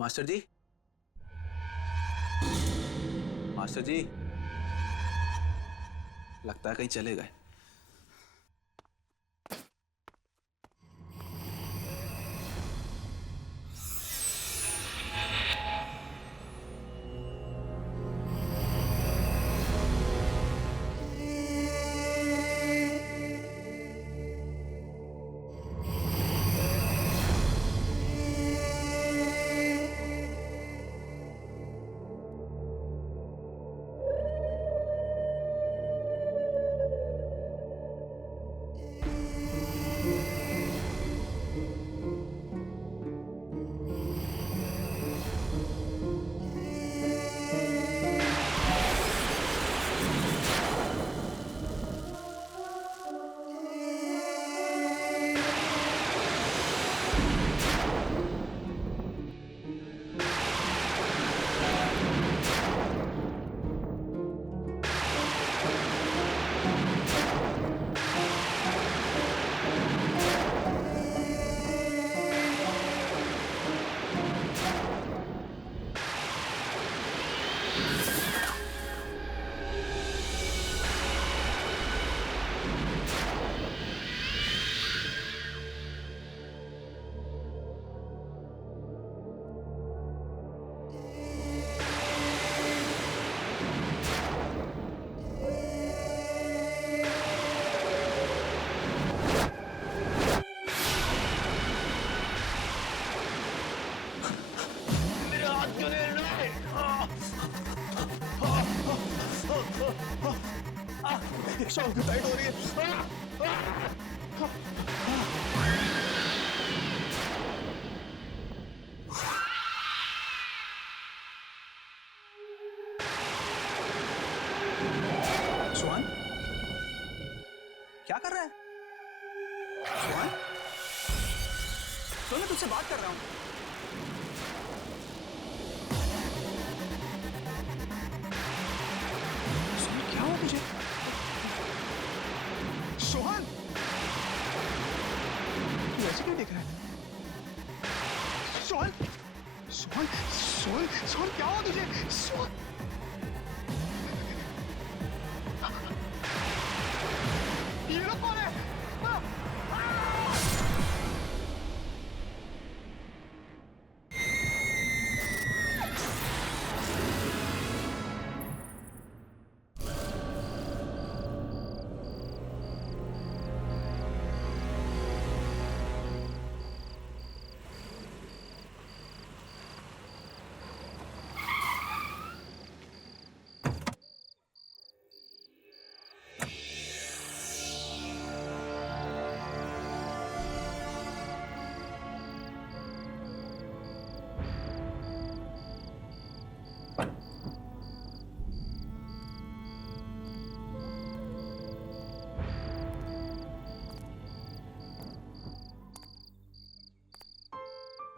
Master जी, master जी, लगता है कहीं चले गए। शॉक टाइट हो रही है। सुहान, क्या कर रहा है? सुहान, तो मैं तुझसे बात कर रहा हूँ। क्या हुआ तुझे? सोहन, तू ऐसे क्यों देख रहा है? सोहन, सोहन, सोहन, सोहन क्या हुआ तुझे? सोहन, ये लोग कौन है?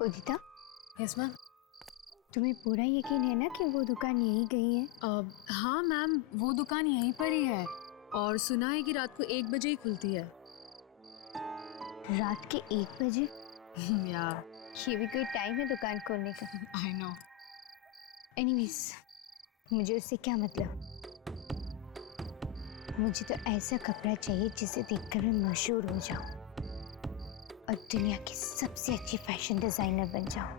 उदिता, यस मैम। तुम्हें पूरा यकीन है ना कि वो दुकान यहीं कहीं है? हाँ मैम, वो दुकान यहीं पर ही है और सुना है कि रात को 1 बजे ही खुलती है। रात के 1 बजे? या ये भी कोई टाइम है दुकान खोलने का? I know. एनीवेज, मुझे उससे क्या मतलब? मुझे तो ऐसा कपड़ा चाहिए जिसे देखकर मैं मशहूर हो जाऊं और दुनिया की सबसे अच्छी फैशन डिजाइनर बन जाऊं।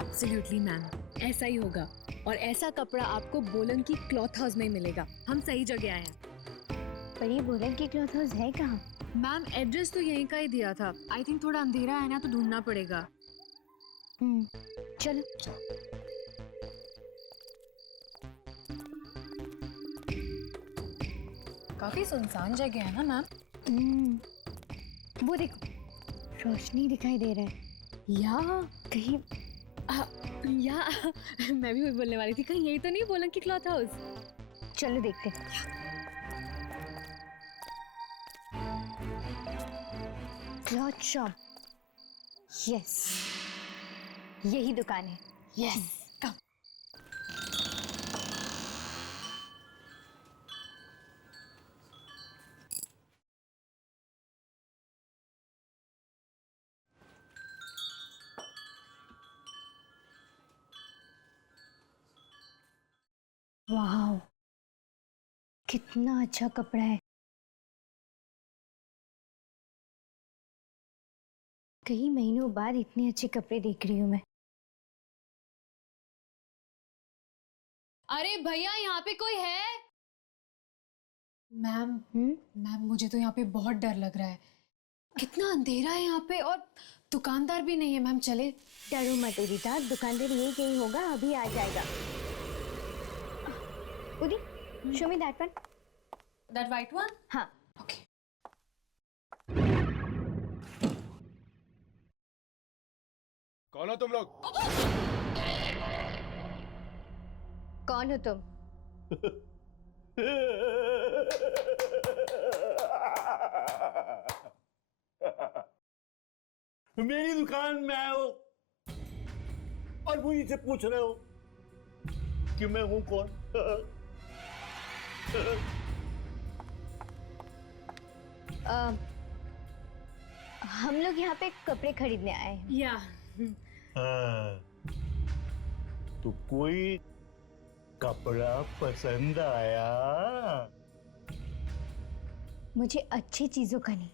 एब्सोल्युटली मैम, ऐसा ही होगा। और ऐसा कपड़ा आपको बोलन की क्लॉथ हाउस में मिलेगा। हम सही जगह आए हैं। पर ये बोलन की क्लॉथ हाउस है कहाँ? मैम एड्रेस तो यहीं का ही दिया था। आई थिंक थोड़ा अंधेरा है ना, तो ढूंढना पड़ेगा। चलो। काफी सुनसान जगह है ना मैम? वो देखो, रोशनी दिखाई दे रहा है। या कहीं या मैं भी वही बोलने वाली थी, कहीं यही तो नहीं बोलन की क्लॉथ हाउस? चलो देखते हैं। क्लॉथ शॉप, यस, यही दुकान है। यस, कम। वाह, कितना अच्छा कपड़ा है। कई महीनों बाद इतने अच्छे कपड़े देख रही हूँ मैं। अरे भैया, यहाँ पे कोई है? मैम हम्म मैम मुझे तो यहाँ पे बहुत डर लग रहा है। कितना अंधेरा है यहाँ पे, और दुकानदार भी नहीं है। मैम चले? डरो मत उदिता, दुकानदार यही कहीं होगा, अभी आ जाएगा। उदी, show me that one. That white one? हाँ। ओके। कौन हो तुम लोग? कौन हो तुम? मेरी दुकान में आए हो और मुझे से पूछ रहे हो कि मैं हूं कौन? हम लोग यहाँ पे कपड़े खरीदने आए हैं। या तो कोई कपड़ा पसंद आया? मुझे अच्छी चीजों का नहीं,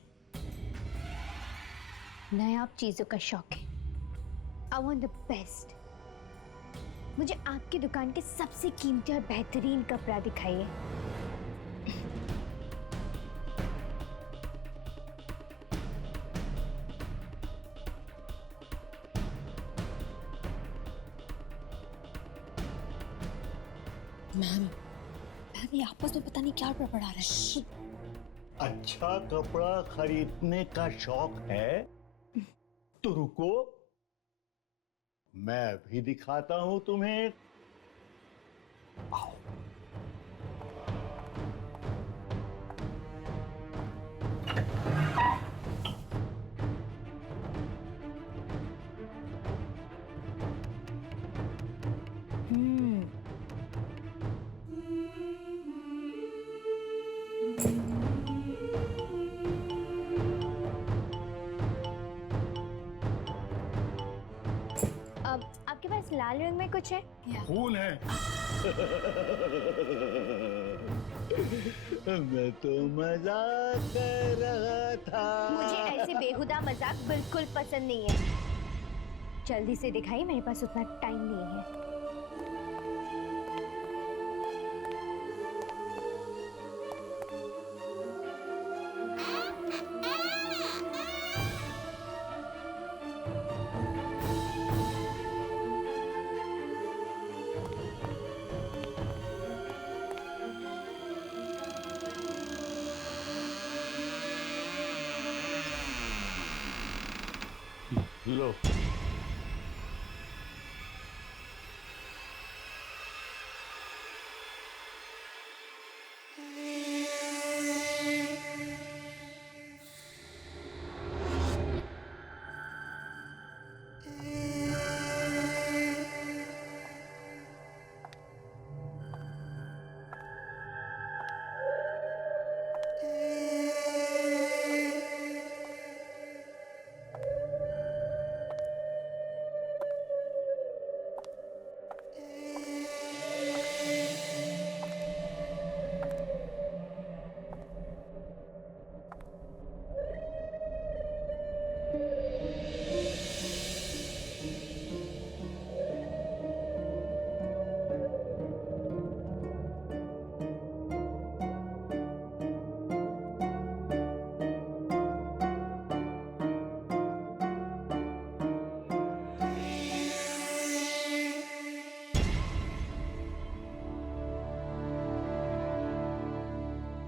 नायाब चीजों का शौक है। I want the best. मुझे आपकी दुकान के सबसे कीमती और बेहतरीन कपड़ा दिखाइए। मैम ये आपस में पता नहीं क्या बड़बड़ा रहा है। अच्छा कपड़ा खरीदने का शौक है तो रुको, मैं भी दिखाता हूं तुम्हें। आओ। अब आपके पास लाल रंग में कुछ है? फूल है। मैं तो मजाक कर रहा था। मुझे ऐसे बेहुदा मजाक बिल्कुल पसंद नहीं है। जल्दी से दिखाइए, मेरे पास उतना टाइम नहीं है। लो।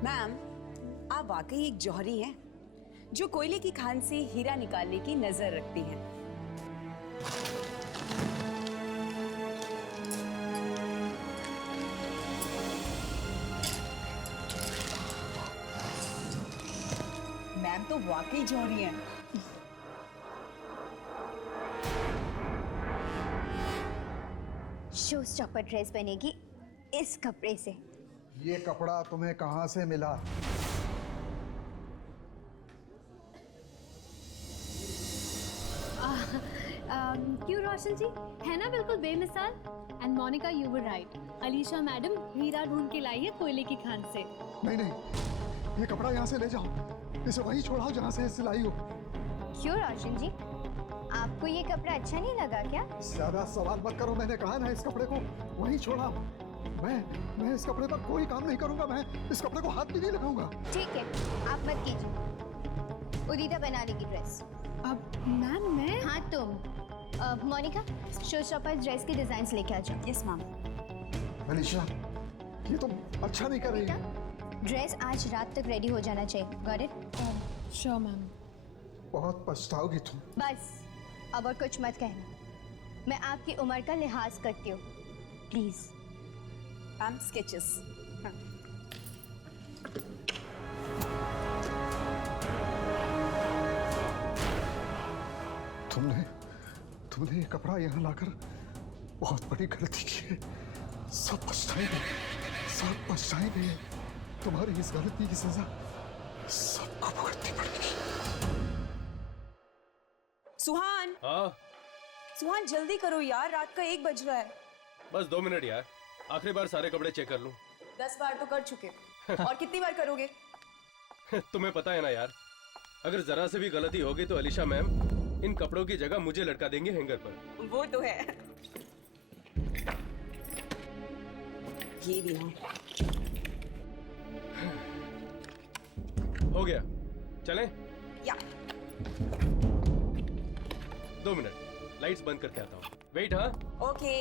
मैम, आप वाकई एक जौहरी हैं जो कोयले की खान से हीरा निकालने की नजर रखती हैं। मैम तो वाकई जौहरी हैं। शो स्टॉपर ड्रेस बनेगी इस कपड़े से। ये कपड़ा तुम्हें कहाँ से मिला? क्यों रोशन जी, है ना बिल्कुल बेमिसाल। And Monica, you were right, Alisha madam हीरा ढूंढ के लाई है कोयले की खान से। नहीं नहीं, ये कपड़ा यहाँ से ले जाओ, इसे वहीं छोड़ाओ जहाँ से सिलाई हो। क्यों रोशन जी, आपको ये कपड़ा अच्छा नहीं लगा क्या? ज्यादा सवाल मत करो, मैंने कहा ना इस कपड़े को वहीं छोड़ाओ। मैं इस कपड़े पर कोई काम नहीं करूंगा, मैं इस कपड़े को हाथ भी नहीं लगाऊंगा। ठीक है, आप मत कीजिए, उदिता बना लेगी ड्रेस। अब मैम मैं। हाँ तुम। मोनिका, शो स्टॉपर ड्रेस के डिजाइन लेके आ जाओ। Yes ma'am. अलीशा, ये तुम अच्छा नहीं कर रही। ड्रेस आज रात तक रेडी हो जाना चाहिए। Got it? Sure ma'am. बहुत पछताओगी तुम। बस अब और कुछ मत कहना, मैं आपकी उम्र का लिहाज करती हूँ। प्लीज। Ma'am, sketches. तुमने ये कपड़ा यहाँ लाकर बहुत बड़ी गलती की है। सब पछताएंगे। तुम्हारी इस गलती की सजा सबको भुगतनी पड़ेगी। सुहान। हाँ, सुहान जल्दी करो यार, रात का 1 बज रहा है। बस 2 मिनट यार, आखिरी बार सारे कपड़े चेक कर लूं। 10 बार तो कर चुके और कितनी बार करोगे? तुम्हें पता है ना यार, अगर जरा से भी गलती होगी तो अलीशा मैम इन कपड़ों की जगह मुझे लटका देंगे हैंगर पर। वो तो है। ये भी हाँ। हो गया, चलें? या 2 मिनट, लाइट्स बंद करके आता हूँ। वेट। हाँ, ओके।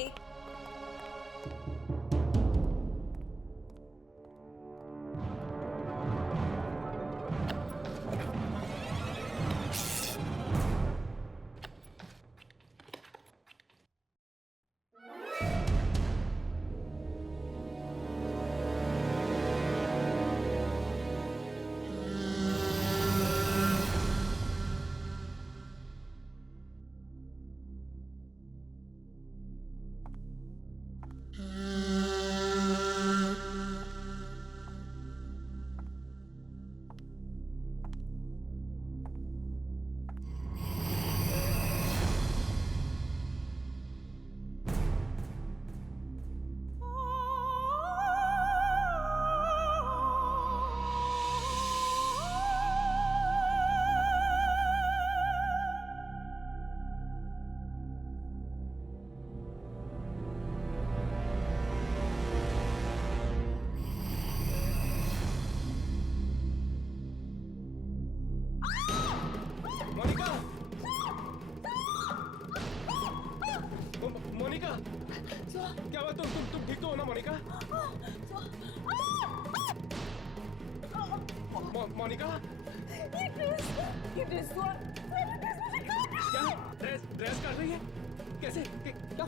मोनिका, मोनिका, क्या हुआ? तुम ठीक तो हो ना मोनिका? मोनिका, ये ड्रेस क्या ड्रेस काट रही है? कैसे? क्या?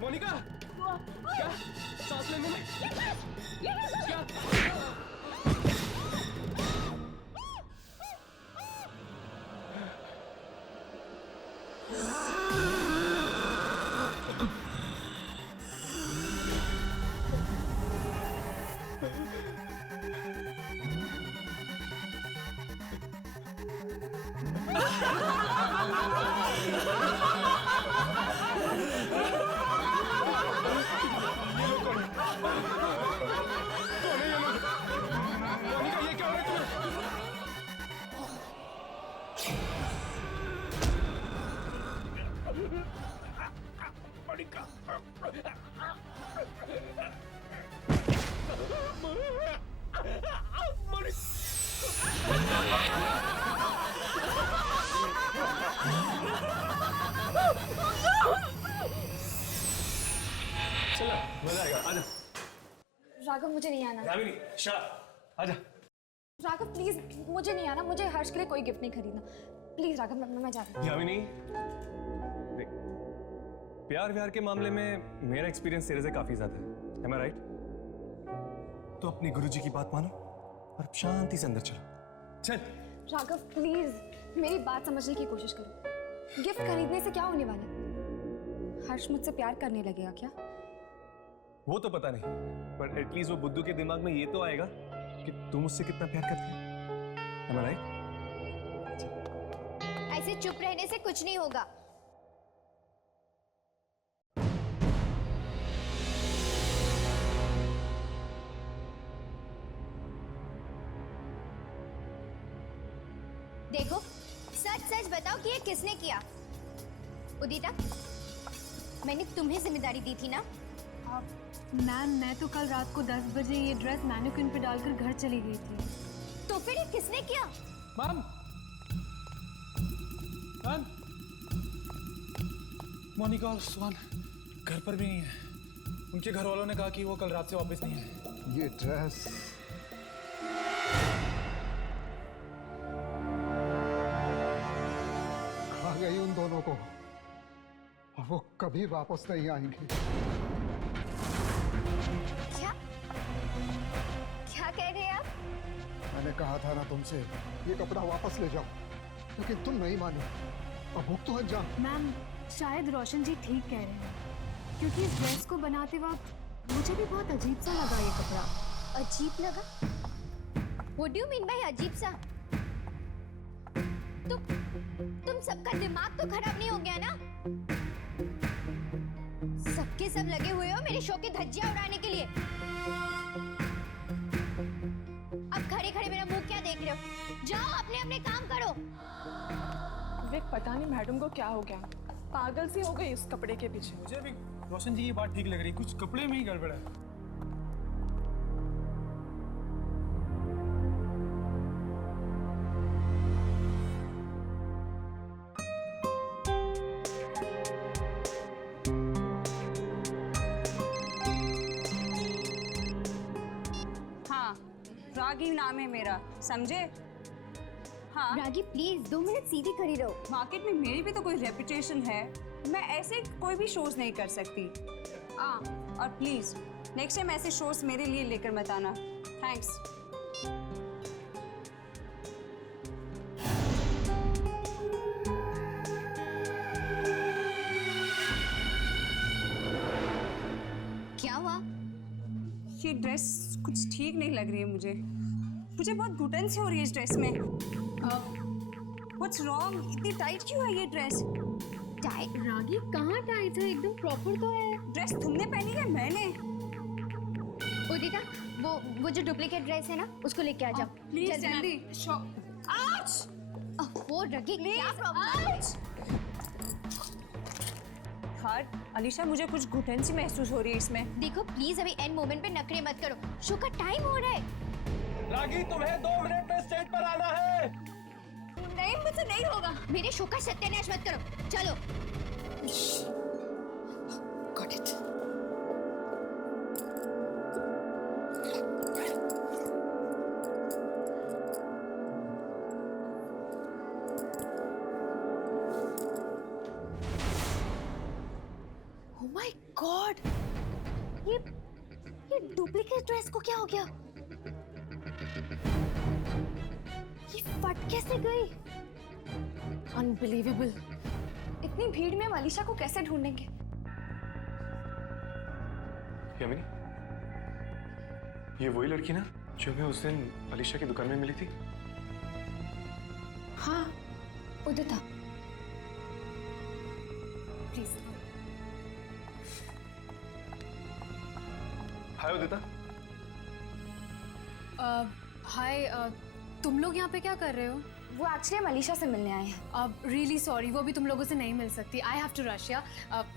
मोनिका, क्या सांस लेने में? क्या? मोनिका, ये क्या हो रहा है मोनिका, चला मजा आएगा, आजा। राघव मुझे नहीं आना। यामिनी शट आजा। राघव प्लीज मुझे नहीं आना, मुझे हर्ष के लिए कोई गिफ्ट नहीं खरीदना। प्लीज राघव मैं जा रही हूँ। यामिनी देख, प्यार व्यार के मामले में मेरा एक्सपीरियंस तेरे से काफी ज्यादा है। Am I right? तो अपने गुरुजी की बात मानो और शांति से अंदर चलो। चल। राघव प्लीज मेरी बात समझने की कोशिश करो। गिफ्ट खरीदने से क्या होने वाला? हर्ष मुझसे प्यार करने लगेगा क्या? वो तो पता नहीं, पर एटलीस्ट वो बुद्धू के दिमाग में ये तो आएगा कि तुम मुझसे कितना प्यार करती है। Am I right? ऐसे चुप रहने से कुछ नहीं होगा। देखो सच सच बताओ कि ये किसने किया? उदिता, मैंने तुम्हें जिम्मेदारी दी थी ना? मैम मैं तो कल रात को 10 बजे ये ड्रेस मैनिक्विन पे डालकर घर चली गई थी। तो फिर ये किसने किया? मैम मैम मोनिका और सुहान घर पर भी नहीं है। उनके घर वालों ने कहा कि वो कल रात से वापस नहीं है। ये ड्रेस खा गई उन दोनों को और वो कभी वापस नहीं आएंगी। क्या क्या कह रहे हैं आप? मैंने कहा था ना तुमसे ये कपड़ा वापस ले जाओ, लेकिन तुम नहीं माने। अब भुगतो अंजाम। मैम शायद रोशन जी ठीक कह रहे हैं, क्योंकि इस ड्रेस को बनाते वक्त मुझे भी बहुत अजीब सा लगा ये कपड़ा। अजीब लगा? What do you mean by अजीब सा? तुम सबका दिमाग तो खराब नहीं हो गया ना? सबके सब लगे हुए हो मेरे शो की धज्जियां उड़ाने के लिए। अब खड़े खड़े मेरा मुंह क्या देख रहे हो? जाओ अपने अपने काम करो। विक पता नहीं मैडम को क्या हो गया, पागल सी हो गई इस कपड़े के पीछे। मुझे भी रोशन जी की बात ठीक लग रही, कुछ कपड़े में ही गड़बड़ है। हाँ, रागी नाम है मेरा, समझे? हाँ रागी प्लीज 2 मिनट सीधी खड़ी रहो। मार्केट में मेरी भी तो कोई रेपुटेशन है, मैं ऐसे कोई भी शोज नहीं कर सकती। और प्लीज नेक्स्ट टाइम ऐसे शोज मेरे लिए लेकर मत आना। थैंक्स। क्या हुआ? ये ड्रेस कुछ ठीक नहीं लग रही है मुझे बहुत घुटन सी हो रही है इस ड्रेस में। What's wrong? इतनी टाइट क्यों है ये ड्रेस? टाइट? रागी कहाँ टाइट है, एकदम प्रॉपर तो है। ड्रेस तुमने पहनी है मैंने? उदिता वो जो डुप्लीकेट ड्रेस है ना उसको लेके आ जाओ प्लीज जल्दी। वो रगी क्या प्रॉब्लम? हार्ट अलीशा मुझे कुछ घुटन सी महसूस हो रही है इसमें। देखो प्लीज अभी एंड मोमेंट पे नखरे मत करो, शो का टाइम हो रहा है। रागी तुम्हें 2 मिनट में स्टेज पर आना है। नहीं मुझसे नहीं होगा, मेरे शो का सत्यानाश मत करो। चलो। Got it. Oh my God! ये डुप्लीकेट ड्रेस को क्या हो गया? ये फट कैसे गई? अनबिलीवेबल। इतनी भीड़ में हम अलीशा को कैसे ढूंढेंगे? यामिनी, ये वही लड़की ना जो हमें उस दिन अलीशा की दुकान में मिली थी? हाँ उदिता प्लीज। हाय उदिता। हाय, तुम लोग यहाँ पे क्या कर रहे हो? वो एक्चुअली हम अलीशा से मिलने आए हैं। अब रियली सॉरी, वो भी तुम लोगों से नहीं मिल सकती। I have to rush. या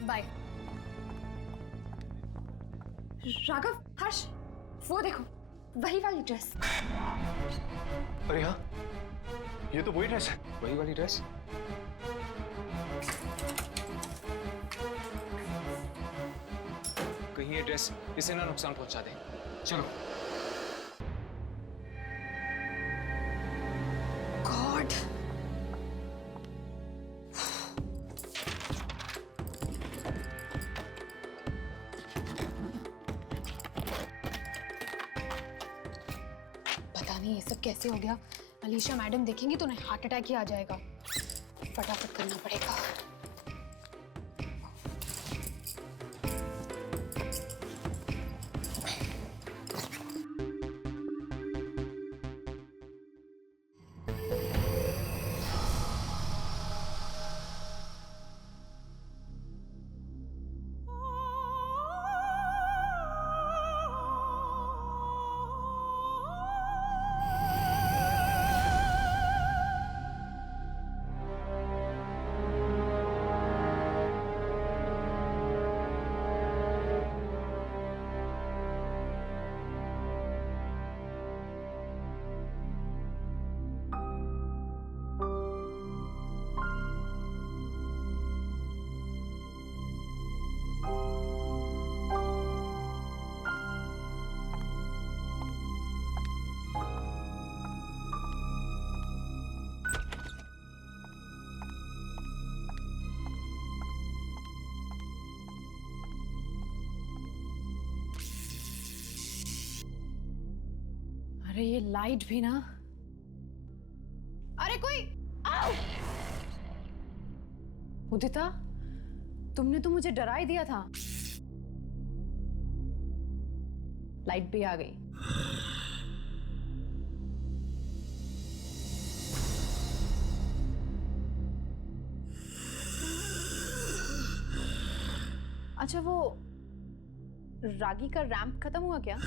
बाय। राघव, हर्ष, वो देखो वही वाली ड्रेस। अरे हाँ, ये तो वही ड्रेस है। वही वाली ड्रेस। कहीं ये ड्रेस इसे ना नुकसान पहुंचा दे। चलो। गॉड, पता नहीं ये सब कैसे हो गया। अलीशा मैडम देखेंगी तो उन्हें हार्ट अटैक ही आ जाएगा। फटाफट करना पड़ेगा। अरे ये लाइट भी ना। अरे कोई आओ! उदिता, तुमने तो मुझे डरा ही दिया था। लाइट भी आ गई। अच्छा, वो रागी का रैंप खत्म हुआ क्या?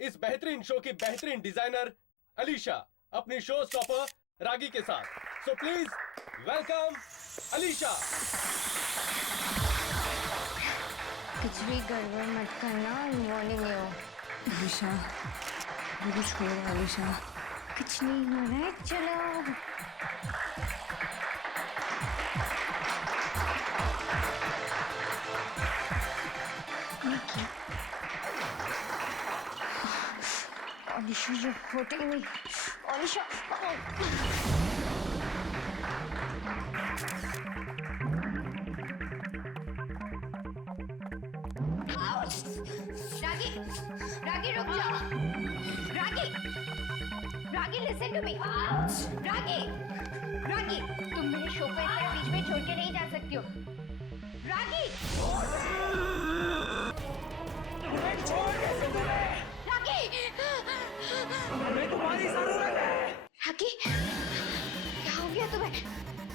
इस बेहतरीन शो की बेहतरीन डिजाइनर अलीशा अपनी शो स्टॉपर रागी के साथ। So please welcome Alisha. कुछ भी गड़बड़ मत करना, मॉर्निंग में हो। अलीशा, मुझे छोड़ो अलीशा। कुछ नहीं हो रहा है, चलो। अलीशा जो होते ही नहीं। अलीशा रागी, रागी रुक जाओ। रागी, रागी लिसन टू मी। रागी, रागी तुम मेरे शो को इस तरह बीच में छोड़ के नहीं जा सकती हो। रागी, हमें तुम्हारी जरूरत है। रागी, क्या हो गया तुम्हें?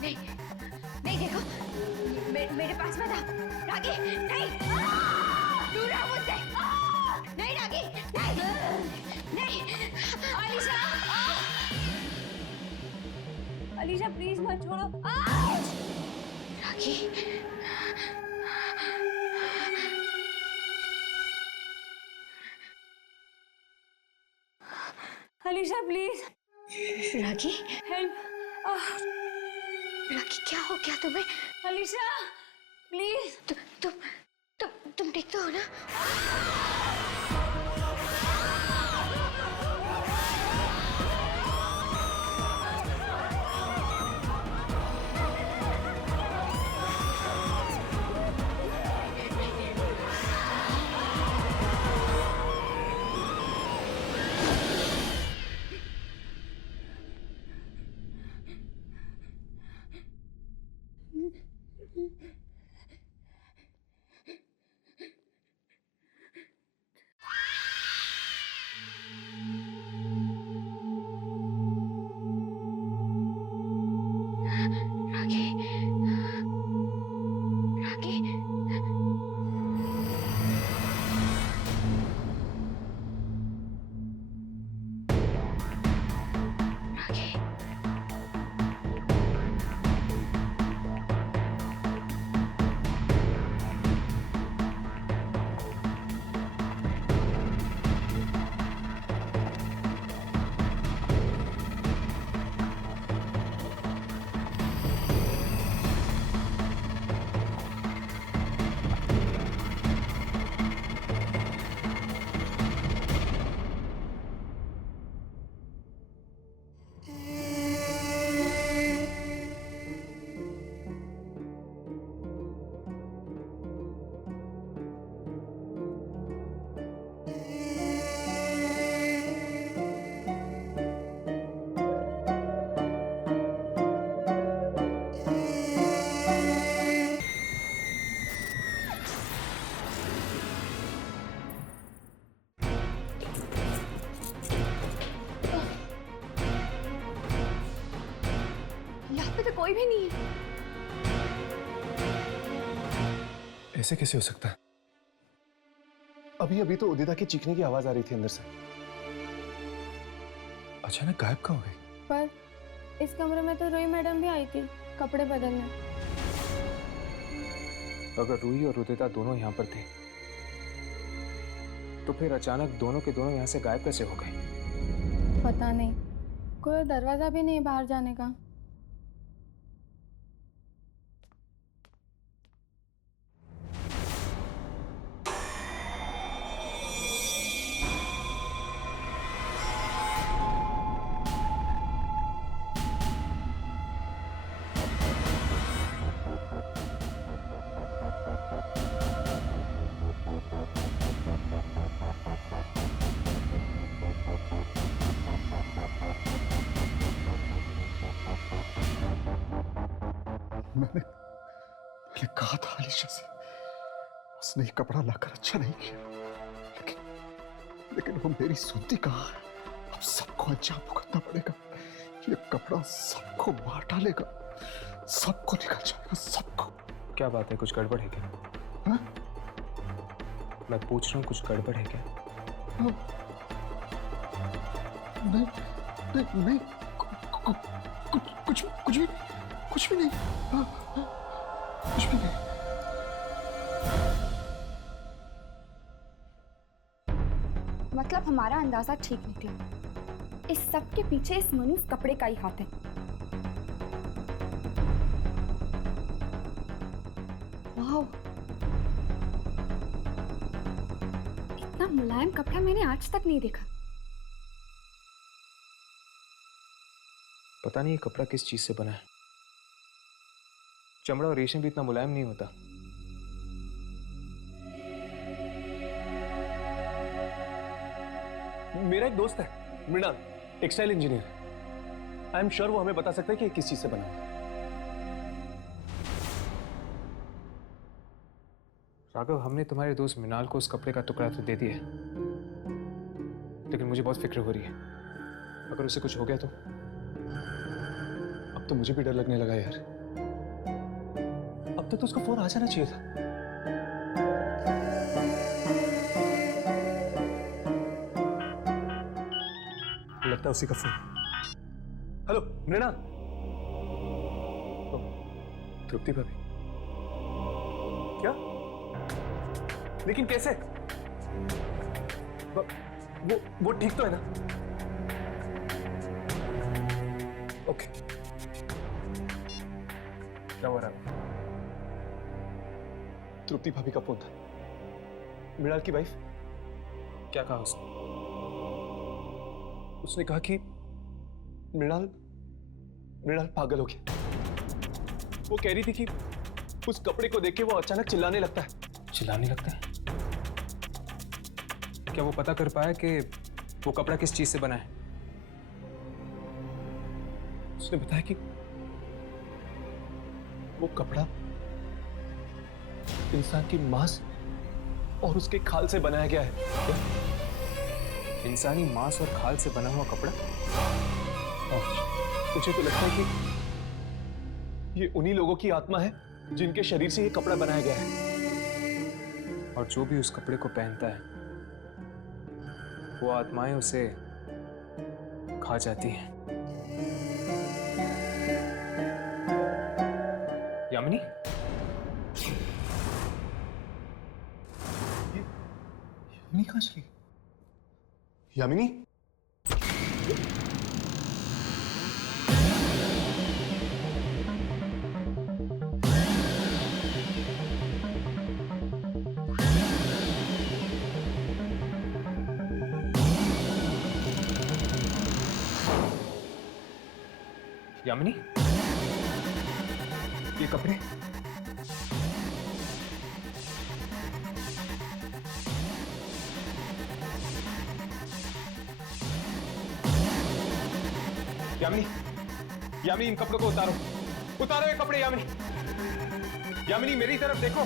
नहीं, नहीं देखो, मेरे पास मत आओ। रागी, नहीं, दूर रहो मुझसे। नहीं रागी, नहीं, नहीं, अलीशा, अलीशा प्लीज मत छोड़ो। रागी, अलीशा प्लीज। रागी, हेल्प। राखी क्या हो गया तुम्हें? अलीशा प्लीज। तुम ठीक तो हो ना? राखी, राखी, राखी। यहाँ पे तो कोई भी नहीं है। ऐसे कैसे हो सकता है? अभी अभी तो उदिता की चीखने की आवाज आ रही थी अंदर से, अचानक गायब कहाँ हो गई? पर इस कमरे में तो रूही मैडम भी आई थी कपड़े बदलने। अगर रूही और उदिता दोनों यहाँ पर थे तो फिर अचानक दोनों के दोनों यहाँ से गायब कैसे हो गए? पता नहीं, कोई दरवाजा भी नहीं बाहर जाने का। मैंने कहा था अलीशा से, उसने ये कपड़ा लाकर अच्छा नहीं किया, लेकिन वो मेरी सुनती कहाँ है? अब सबको अंजाम भुगतना पड़ेगा। ये कपड़ा सबको मार डालेगा, सबको निकल जाएगा, सबको। क्या बात है, कुछ गड़बड़ है क्या? हाँ? मैं पूछ रहा हूँ, कुछ गड़बड़ है क्या? नहीं नहीं नहीं, कुछ भी नहीं। हाँ, कुछ भी नहीं। मतलब हमारा अंदाजा ठीक निकला। इस सब के पीछे इस मनुष्य कपड़े का ही हाथ है। वाह, इतना मुलायम कपड़ा मैंने आज तक नहीं देखा। पता नहीं ये कपड़ा किस चीज से बना है। चमड़ा और रेशम भी इतना मुलायम नहीं होता। मेरा एक दोस्त है Mrinal, textile engineer. I am sure वो हमें बता सकता है कि किस चीज से बना है। राघव, हमने तुम्हारे दोस्त मृणाल को उस कपड़े का टुकड़ा तो दे दिया, लेकिन मुझे बहुत फिक्र हो रही है। अगर उसे कुछ हो गया तो? अब तो मुझे भी डर लगने लगा यार। अब तक तो उसका फोन आ जाना चाहिए था। लगता है उसी का फोन। हेलो मृणाल। तृप्ति भाभी? क्या? लेकिन कैसे? वो ठीक तो है ना? ओके क्या हो रहा है? तृप्ति भाभी का फोन था, मृणाल की वाइफ। क्या कहा उसने? उसने कहा कि मृणाल पागल हो गया। वो कह रही थी कि उस कपड़े को देख के वो अचानक चिल्लाने लगता है। चिल्लाने लगता है? क्या वो पता कर पाया कि वो कपड़ा किस चीज से बना है? उसने बताया कि वो कपड़ा इंसान की मांस और उसके खाल से बनाया गया है। इंसानी मांस और खाल से बना हुआ कपड़ा? मुझे तो लगता है कि ये उन्हीं लोगों की आत्मा है जिनके शरीर से ये कपड़ा बनाया गया है। और जो भी उस कपड़े को पहनता है वो आत्माएं उसे खा जाती हैं। यामिनी? यामिनी कहाँ चली? यामिनी? यामिनी? ये कपड़े? यामिनी, यामिनी इन कपड़ों को उतारो, उतारो ये कपड़े। यामिनी, यामिनी मेरी तरफ देखो।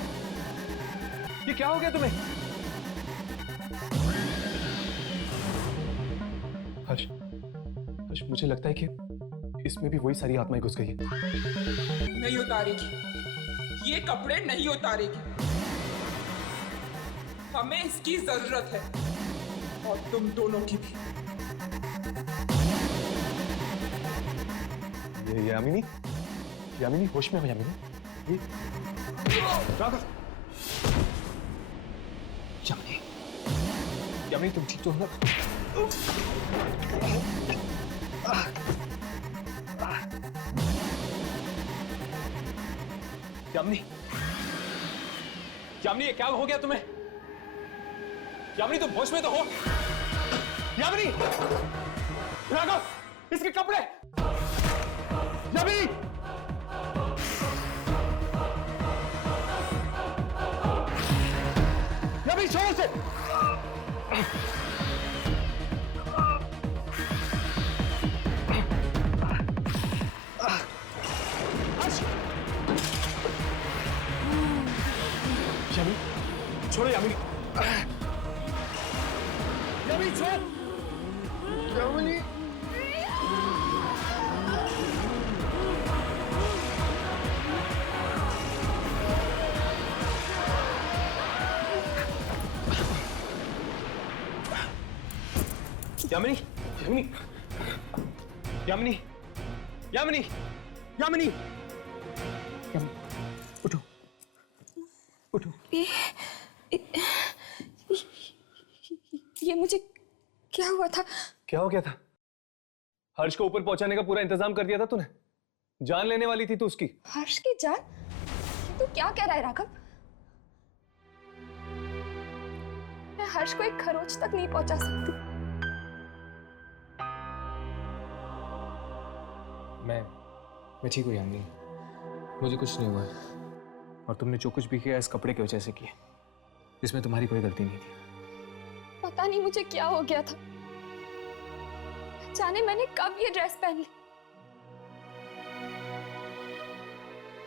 ये क्या हो गया तुम्हें? हर्ष, हर्ष मुझे लगता है कि इसमें भी वही सारी आत्माएं घुस गई है। नहीं उतारेगी, ये कपड़े नहीं उतारेगी। हमें इसकी जरूरत है और तुम दोनों की भी। ये यामिनी, यामिनी होश में हो यामिनी। राघव, यामिनी, यामिनी तुम ठीक तो हो ना? यामिनी, यामिनी ये क्या हो गया तुम्हें? यामिनी तुम होश में तो हो? यामिनी, राघव, इसके कपड़े। यामिनी, यामिनी जोर से। यामिनी, छोड़ो यामिनी। यामिनी छोड़। यामिनी, यामिनी, यामिनी, यामिनी, यामिनी, यामिनी, यामिनी, उठो, उठो। ये मुझे क्या हुआ था? क्या हो गया था? हर्ष को ऊपर पहुंचाने का पूरा इंतजाम कर दिया था तूने। जान लेने वाली थी तू उसकी। हर्ष की जान? ये तू क्या कह रहा है राघव? मैं हर्ष को एक खरोच तक नहीं पहुंचा सकती। मैं ठीक हूँ यामिनी, मुझे कुछ नहीं हुआ है। और तुमने जो कुछ भी किया इस कपड़े की वजह से किया, इसमें तुम्हारी कोई गलती नहीं थी। पता नहीं मुझे क्या हो गया था, जाने मैंने कब ये ड्रेस पहन ली।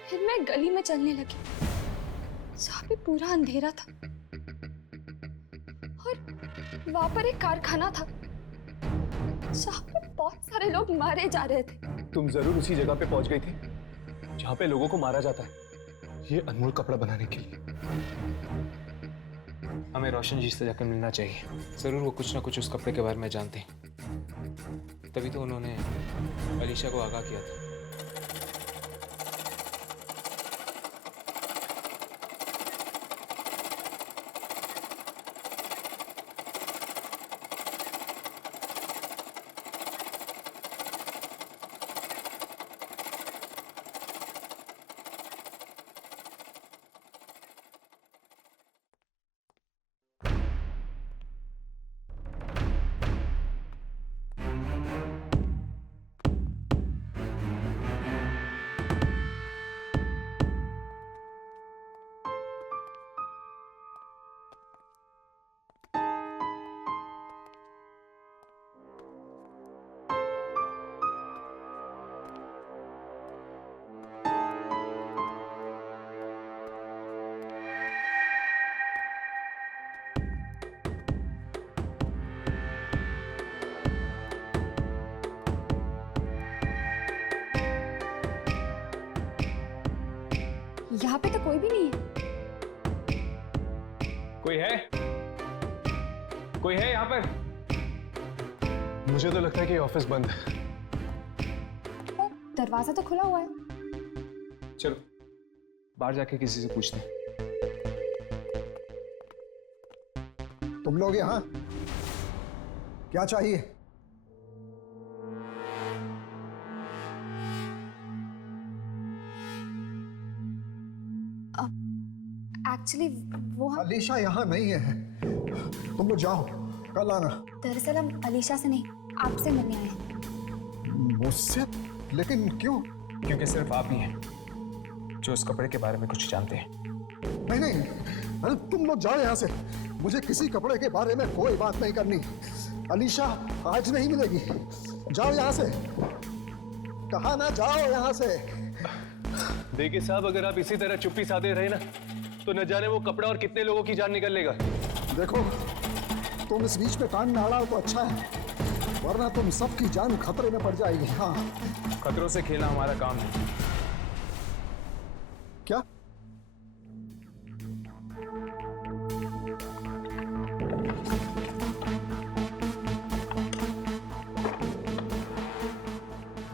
फिर मैं गली में चलने लगी जहाँ पे पूरा अंधेरा था और वहां पर एक कारखाना था जहाँ पे बहुत सारे लोग मारे जा रहे थे। तुम जरूर उसी जगह पे पहुंच गई थी जहां पे लोगों को मारा जाता है ये अनमोल कपड़ा बनाने के लिए। हमें रोशन जी से जाकर मिलना चाहिए। जरूर वो कुछ ना कुछ उस कपड़े के बारे में जानते हैं, तभी तो उन्होंने अलीशा को आगाह किया था। यहाँ पे तो कोई भी नहीं है। कोई है? कोई है यहाँ पर? मुझे तो लगता है कि ऑफिस बंद है। पर दरवाजा तो खुला हुआ है। चलो बाहर जाके किसी से पूछते हैं। तुम लोग यहाँ क्या चाहिए? एक्चुअली वो हम अलीशा यहाँ नहीं है, तुम लोग जाओ, कल आना। दरअसल हम अलीशा से नहीं, आपसे मिलने आए हैं। मुझसे? लेकिन क्यों? क्योंकि सिर्फ आप ही हैं जो उस कपड़े के बारे में कुछ जानते हैं। नहीं नहीं, अरे तुम लोग जाओ यहाँ से, मुझे किसी कपड़े के बारे में कोई बात नहीं करनी। अलीशा आज नहीं मिलेगी, जाओ यहाँ से, कहा ना जाओ यहाँ से। देखिए साहब, अगर आप इसी तरह चुप्पी साधे रहे ना तो न जाने वो कपड़ा और कितने लोगों की जान निकल लेगा। देखो, तुम इस बीच में कान न अड़ाओ तो अच्छा है, वरना तुम सबकी जान खतरे में पड़ जाएगी। हाँ, खतरों से खेलना हमारा काम है। क्या?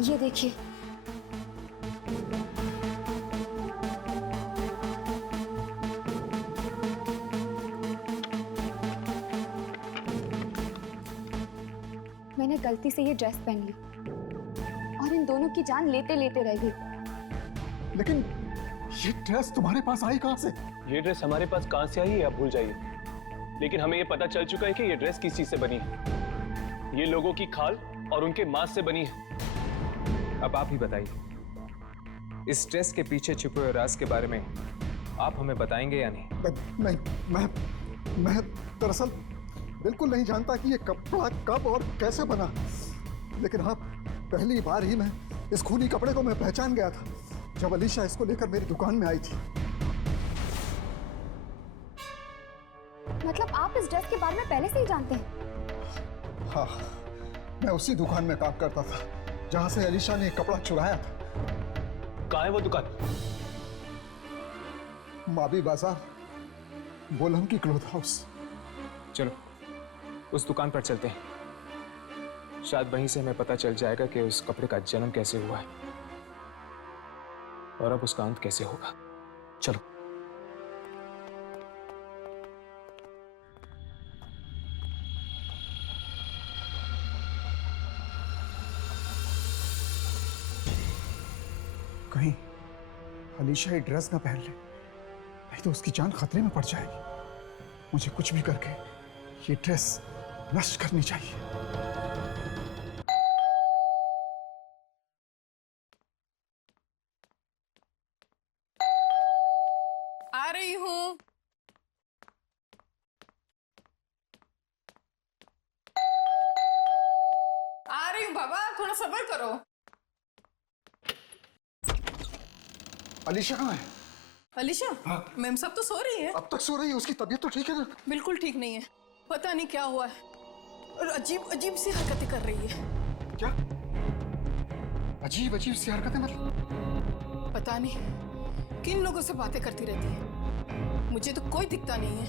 ये देखिए, मैंने गलती से ये ड्रेस पहन ली और इन दोनों की जान लेते लेते रह गई। लेकिन ये ड्रेस तुम्हारे पास आई कहां से? ये ड्रेस हमारे पास कहां से आई है आप भूल जाइए, लेकिन हमें ये पता चल चुका है कि ये ड्रेस किस चीज से बनी है। ये लोगों की खाल और उनके मांस से बनी है। अब आप ही बताइए, इस ड्रेस के पीछे छुपे हुए राज के बारे में आप हमें बताएंगे या नहीं? नहीं, मैं दरअसल बिल्कुल नहीं जानता कि ये कपड़ा कब और कैसे बना, लेकिन हाँ, पहली बार ही मैं इस खूनी कपड़े को मैं पहचान गया था जब अलीशा इसको लेकर मेरी दुकान में आई थी। मतलब आप इस ड्रेस के बारे में पहले से ही जानते हैं? हाँ, मैं उसी दुकान में काम करता था जहां से अलीशा ने कपड़ा चुराया था। कहाँ है वो दुकान? माबी बाजार, बोलम की क्लोथ हाउस। चलो उस दुकान पर चलते हैं, शायद वहीं से हमें पता चल जाएगा कि उस कपड़े का जन्म कैसे हुआ है और अब उसका अंत कैसे होगा। चलो। कहीं अलीशा ये ड्रेस ना पहन ले, नहीं तो उसकी जान खतरे में पड़ जाएगी। मुझे कुछ भी करके ये ड्रेस नष्ट करनी चाहिए। आ रही हूँ। आ रही हूँ बाबा, थोड़ा सब्र करो। अलीशा कहाँ है? अलीशा? हाँ। मैम सब तो सो रही है। अब तक सो रही है? उसकी तबीयत तो ठीक है ना? बिल्कुल ठीक नहीं है, पता नहीं क्या हुआ है और अजीब अजीब सी हरकतें कर रही है। क्या अजीब अजीब सी हरकतें? मतलब पता नहीं किन लोगों से बातें करती रहती है, मुझे तो कोई दिखता नहीं है।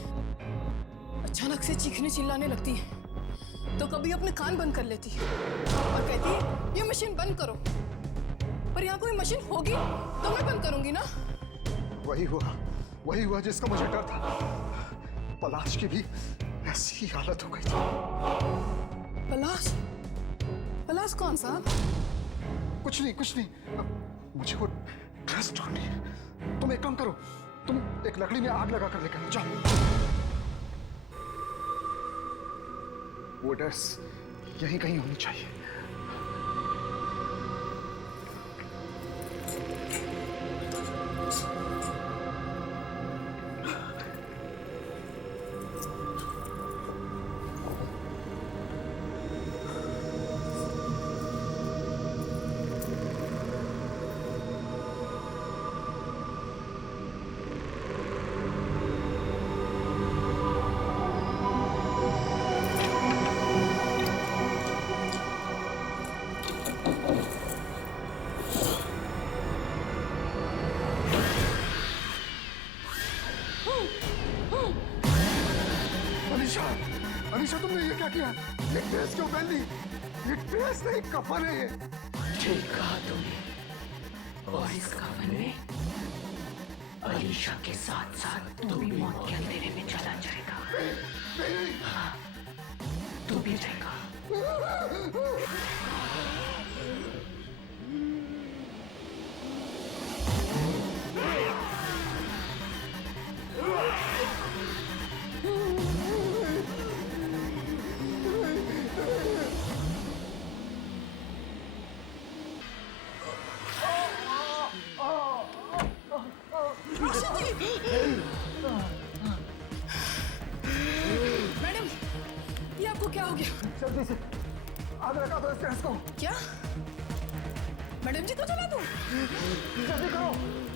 अचानक से चीखने चिल्लाने लगती है तो कभी अपने कान बंद कर लेती है और कहती है ये मशीन बंद करो, पर यहाँ कोई मशीन होगी तो मैं बंद करूंगी ना। वही हुआ जिसका मुझे डर था। पलाश की भी ऐसी ही हालत हो गई थी। पलाश कौन साहब? कुछ नहीं, मुझे वो ड्रेस ढूंढनी है। तुम एक काम करो, तुम एक लकड़ी में आग लगा कर लेकर जाओ। वो ड्रेस यहीं कहीं होनी चाहिए। किया? ये ड्रेस क्यों पहन ली? ये ड्रेस नहीं, कफन है ये। ठीक कहा तुमने। और इस कफन में अलीशा के साथ साथ तू भी मौत के अंधेरे में चला जाएगा। हाँ, तू भी जाएगा। मैडम, ये आपको क्या हो गया? जल्दी से आग लगा दो इस ड्रेस को। क्या? मैडम जी को जला दूं? जल्दी करो।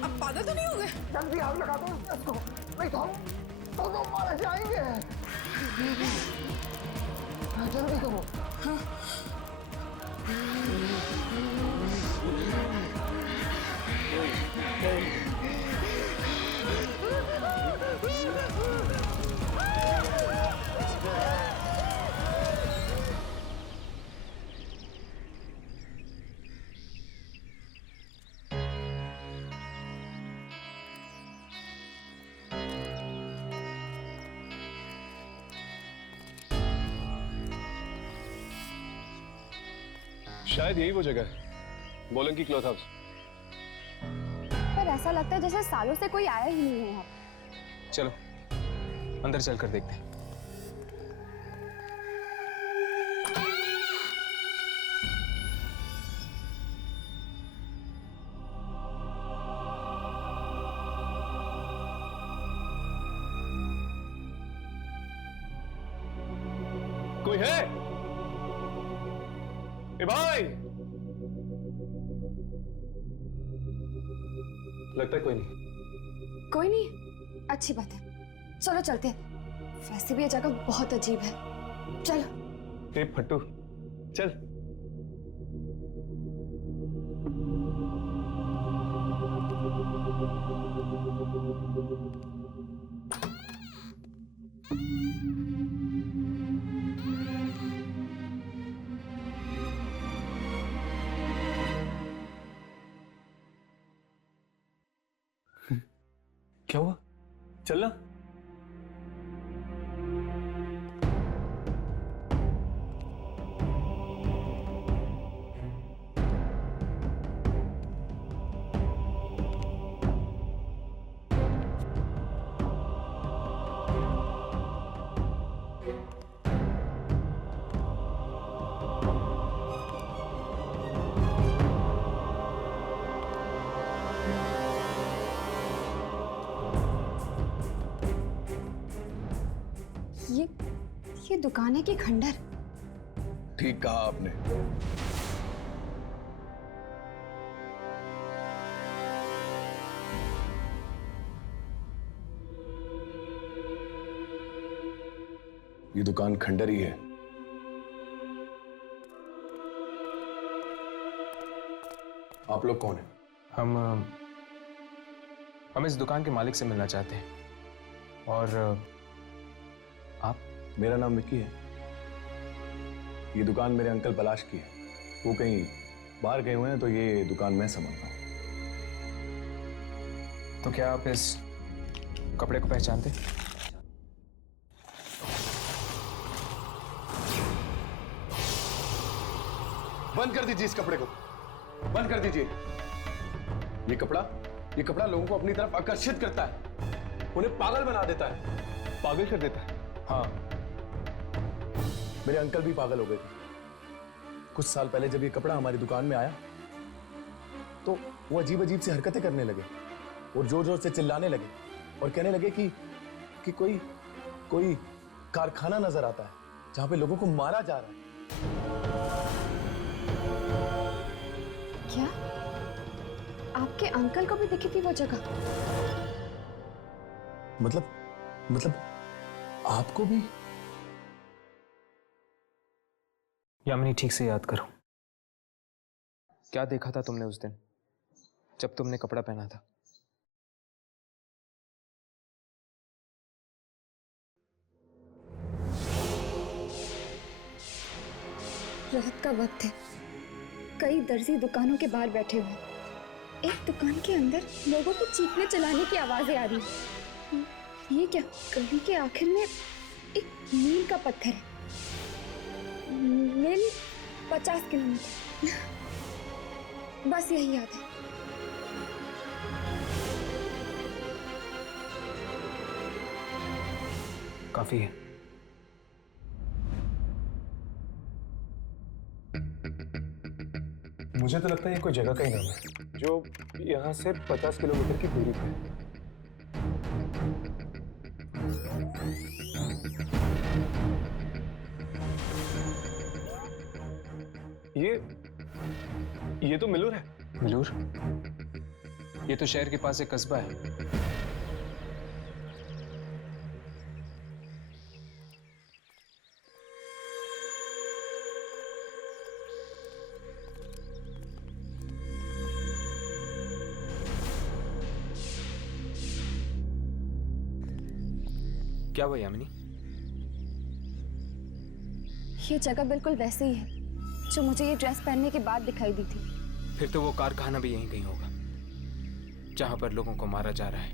अब पागल तो नहीं हो गए? जल्दी आग लगा दो इस ड्रेस को, नहीं तो हम दोनों मारे जाएंगे। जल्दी करो। हाँ। शायद यही वो जगह है, बोलन की क्लॉथ हाउस। पर ऐसा लगता है जैसे सालों से कोई आया ही नहीं है यहाँ। चलो अंदर चलकर देखते हैं। कोई है? ए भाई, लगता है कोई नहीं। कोई नहीं, अच्छी बात है। चलो चलते हैं। वैसे भी ये जगह बहुत अजीब है। चलो। ए फट्टू, चल। क्या हुआ? चलना। ये दुकान है कि खंडर? ठीक कहा आपने। ये दुकान खंडर ही है। आप लोग कौन हैं? हम इस दुकान के मालिक से मिलना चाहते हैं। और आप? मेरा नाम विक्की है। ये दुकान मेरे अंकल पलाश की है। वो कहीं बाहर गए हुए हैं, तो ये दुकान मैं संभालता हूँ। तो क्या आप इस कपड़े को पहचानते? बंद कर दीजिए इस कपड़े को, बंद कर दीजिए। ये कपड़ा लोगों को अपनी तरफ आकर्षित करता है, उन्हें पागल बना देता है। पागल कर देता है? हाँ, मेरे अंकल भी पागल हो गए थे। कुछ साल पहले जब ये कपड़ा हमारी दुकान में आया, तो वो अजीब अजीब सी हरकतें करने लगे और जोर जोर से चिल्लाने लगे और कहने लगे कि कोई कारखाना नजर आता है जहां पे लोगों को मारा जा रहा है। क्या आपके अंकल को भी दिखी थी वो जगह? मतलब आपको भी? यामिनी, ठीक से याद करो, क्या देखा था तुमने उस दिन जब तुमने कपड़ा पहना था? रात का वक्त है, कई दर्जी दुकानों के बाहर बैठे हुए हैं। एक दुकान के अंदर लोगों के चीखने चिल्लाने की आवाजें आ रही हैं। ये क्या, गली के आखिर में एक मील का पत्थर है। मील 50 किलोमीटर, बस यही याद है। काफी है। मुझे तो लगता है ये कोई जगह का ही नाम है जो यहाँ से 50 किलोमीटर की दूरी पर है। ये तो मिलूर है। मिलूर? ये तो शहर के पास एक कस्बा है। क्या हुआ यामिनी? ये जगह बिल्कुल वैसे ही है जो मुझे ये ड्रेस पहनने के बाद दिखाई दी थी। फिर तो वो कारखाना भी यहीं कहीं होगा जहां पर लोगों को मारा जा रहा है।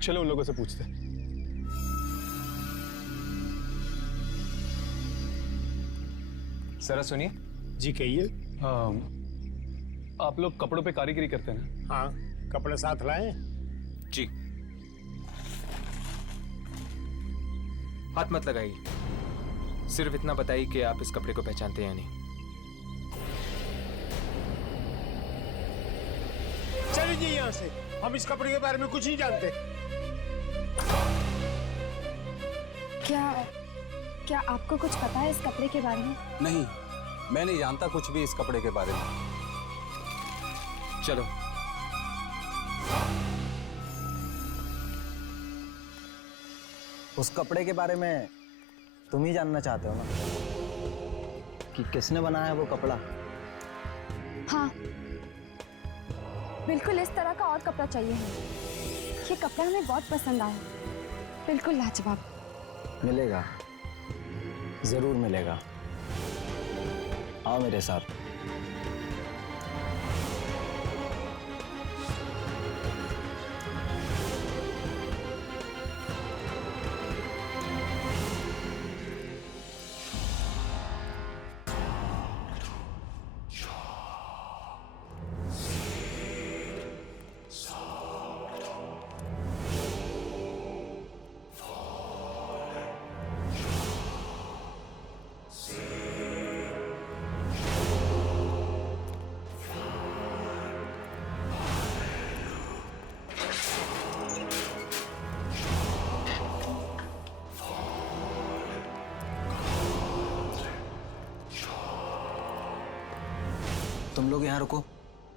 चलो उन लोगों से पूछते हैं। जरा सुनिए। जी कहिए। आप लोग कपड़ों पे कारीगरी करते हैं ना? हाँ, कपड़े साथ लाए? जी। हाथ मत लगाइए, सिर्फ इतना बताइए कि आप इस कपड़े को पहचानते हैं या नहीं। चलिए यहाँ से, हम इस कपड़े के बारे में कुछ नहीं जानते। क्या आपको कुछ पता है इस कपड़े के बारे में? नहीं, मैं नहीं जानता कुछ भी इस कपड़े के बारे में। चलो। उस कपड़े के बारे में तुम ही जानना चाहते हो ना, कि किसने बनाया है वो कपड़ा? हाँ, बिल्कुल इस तरह का और कपड़ा चाहिए हमें। ये कपड़ा हमें बहुत पसंद आया, बिल्कुल लाजवाब। मिलेगा, जरूर मिलेगा। आओ मेरे साथ। तुम लोग यहाँ रुको,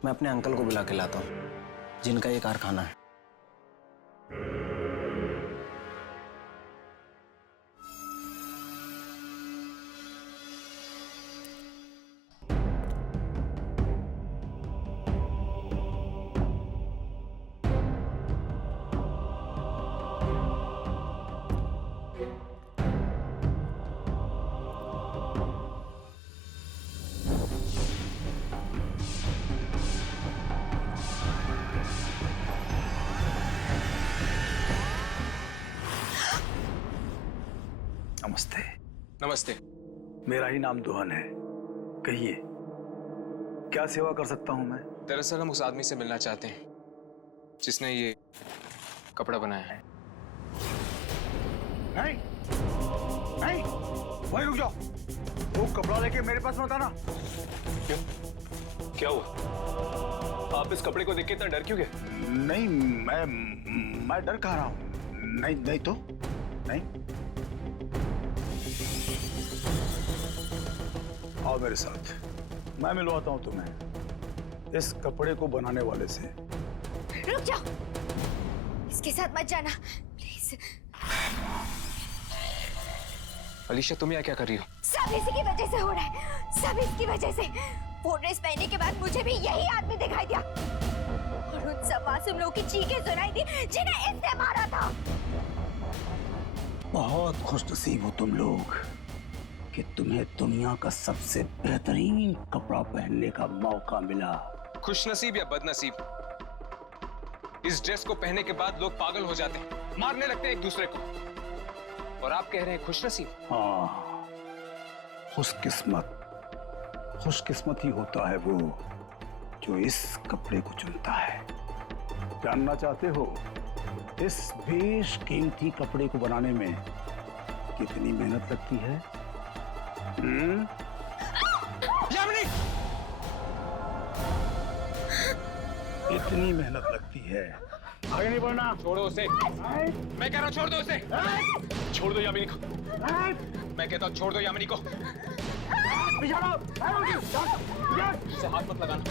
मैं अपने अंकल को बुला के लाता हूँ जिनका ये कारखाना है। नमस्ते। नमस्ते। मेरा ही नाम दुहन है। कहिए, क्या सेवा कर सकता हूं मैं? दरअसल हम उस आदमी से मिलना चाहते हैं जिसने ये कपड़ा बनाया है। नहीं, नहीं, वहीं रुक जाओ। वो कपड़ा लेके मेरे पास मत आना। क्यों? क्या हुआ? आप इस कपड़े को देख के इतना डर क्यों गए? नहीं, मैं डर कहाँ रहा हूँ? नहीं, नहीं तो नहीं। आओ मेरे साथ, मैं मिलवाता हूं तुम्हें इस कपड़े को बनाने वाले से। रुक जाओ, इसके साथ मत जाना प्लीज। अलीशा, तुम यहाँ क्या कर रही हो? सब इसी की वजह से हो रहा है, सब इसकी वजह से। वो ड्रेस पहनने के बाद मुझे भी यही आदमी दिखाई दिया और उन सब मासूम लोगों की चीखें सुनाई दी जिन्हें इसने मारा था। बहुत खुशनसीब हो तुम लोग कि तुम्हें दुनिया का सबसे बेहतरीन कपड़ा पहनने का मौका मिला। खुशनसीब या बदनसीब, इस ड्रेस को पहनने के बाद लोग पागल हो जाते हैं, मारने लगते हैं एक दूसरे को, और आप कह रहे हैं खुशनसीब? हाँ, खुशकिस्मत ही होता है वो जो इस कपड़े को चुनता है। जानना चाहते हो इस बेशकीमती कपड़े को बनाने में कितनी मेहनत लगती है? यामिनी! इतनी मेहनत लगती है। आगे नहीं बढ़ना। छोड़ो उसे। मैं कह रहा हूँ छोड़ दो उसे। छोड़ दो यामिनी को। मैं कहता हूँ छोड़ दो यामिनी को। उसे हाथ मत लगाना।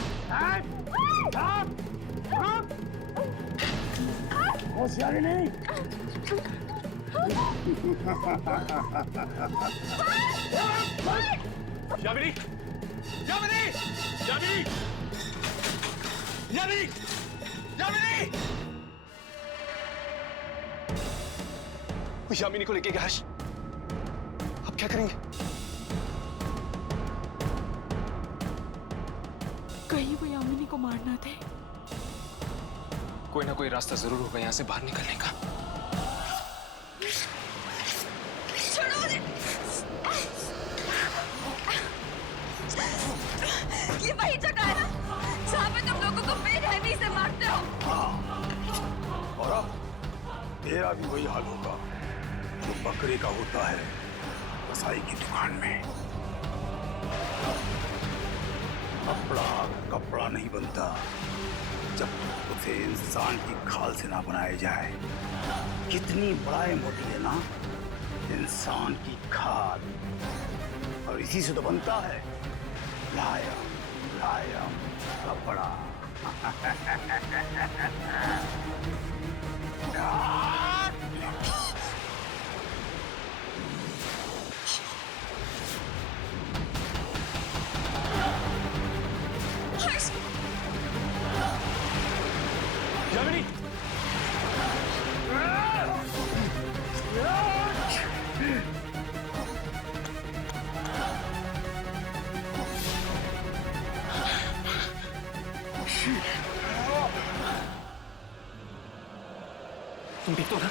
होशियारी नहीं। यामिनी! यामिनी! यामिनी! यामिनी! यामिनी! वो यामिनी को लेके गया हर्ष। अब क्या करेंगे? कहीं वो यामिनी को मारना थे। कोई ना कोई रास्ता जरूर होगा यहाँ से बाहर निकलने का। छोड़ो मुझे। ये वही जगह है ना जहाँ पे तुम लोगों को बेरहमी से मारते हो। और अब तेरा भी वही हाल होगा जो बकरे का होता है कसाई की दुकान में। कपड़ा नहीं बनता जब उसे इंसान की खाल से ना बनाया जाए। कितनी बड़ाई मोटी है ना इंसान की खाल, और इसी से तो बनता है मुलायम कपड़ा। यामिनी! तुम ठीक तो ना?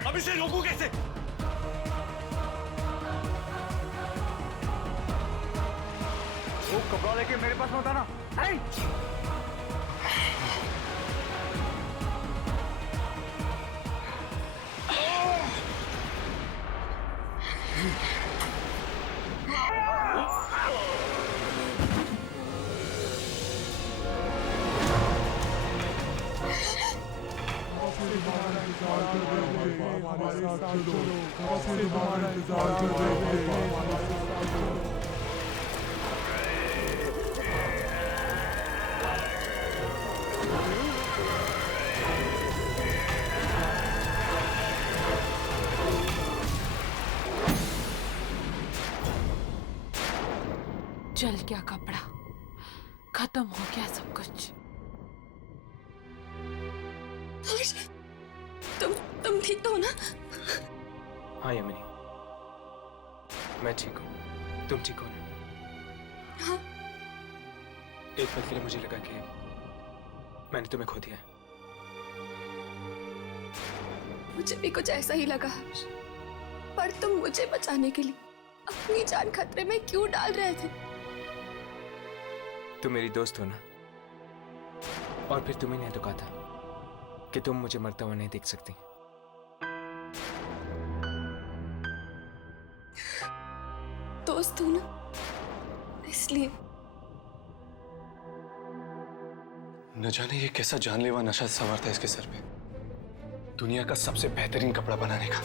अब इसे रोकूं कैसे? वो कपड़ा लेके मेरे पास मत आना। जल गया कपड़ा, खत्म हो गया सब कुछ। तुम ठीक तो हो ना? हाँ यामिनी, मैं ठीक हूँ। तुम ठीक हो ना? हाँ। एक पल के लिए मुझे लगा कि मैंने तुम्हें खो दिया। मुझे भी कुछ ऐसा ही लगा हर्ष, पर तुम मुझे बचाने के लिए अपनी जान खतरे में क्यों डाल रहे थे? तुम मेरी दोस्त हो ना, और फिर तुम्हें नहीं तो कहा था कि तुम मुझे मरता हुआ नहीं देख सकती। दोस्त हूं ना, इसलिए। न जाने ये कैसा जानलेवा नशा सवार था इसके सर पे, दुनिया का सबसे बेहतरीन कपड़ा बनाने का।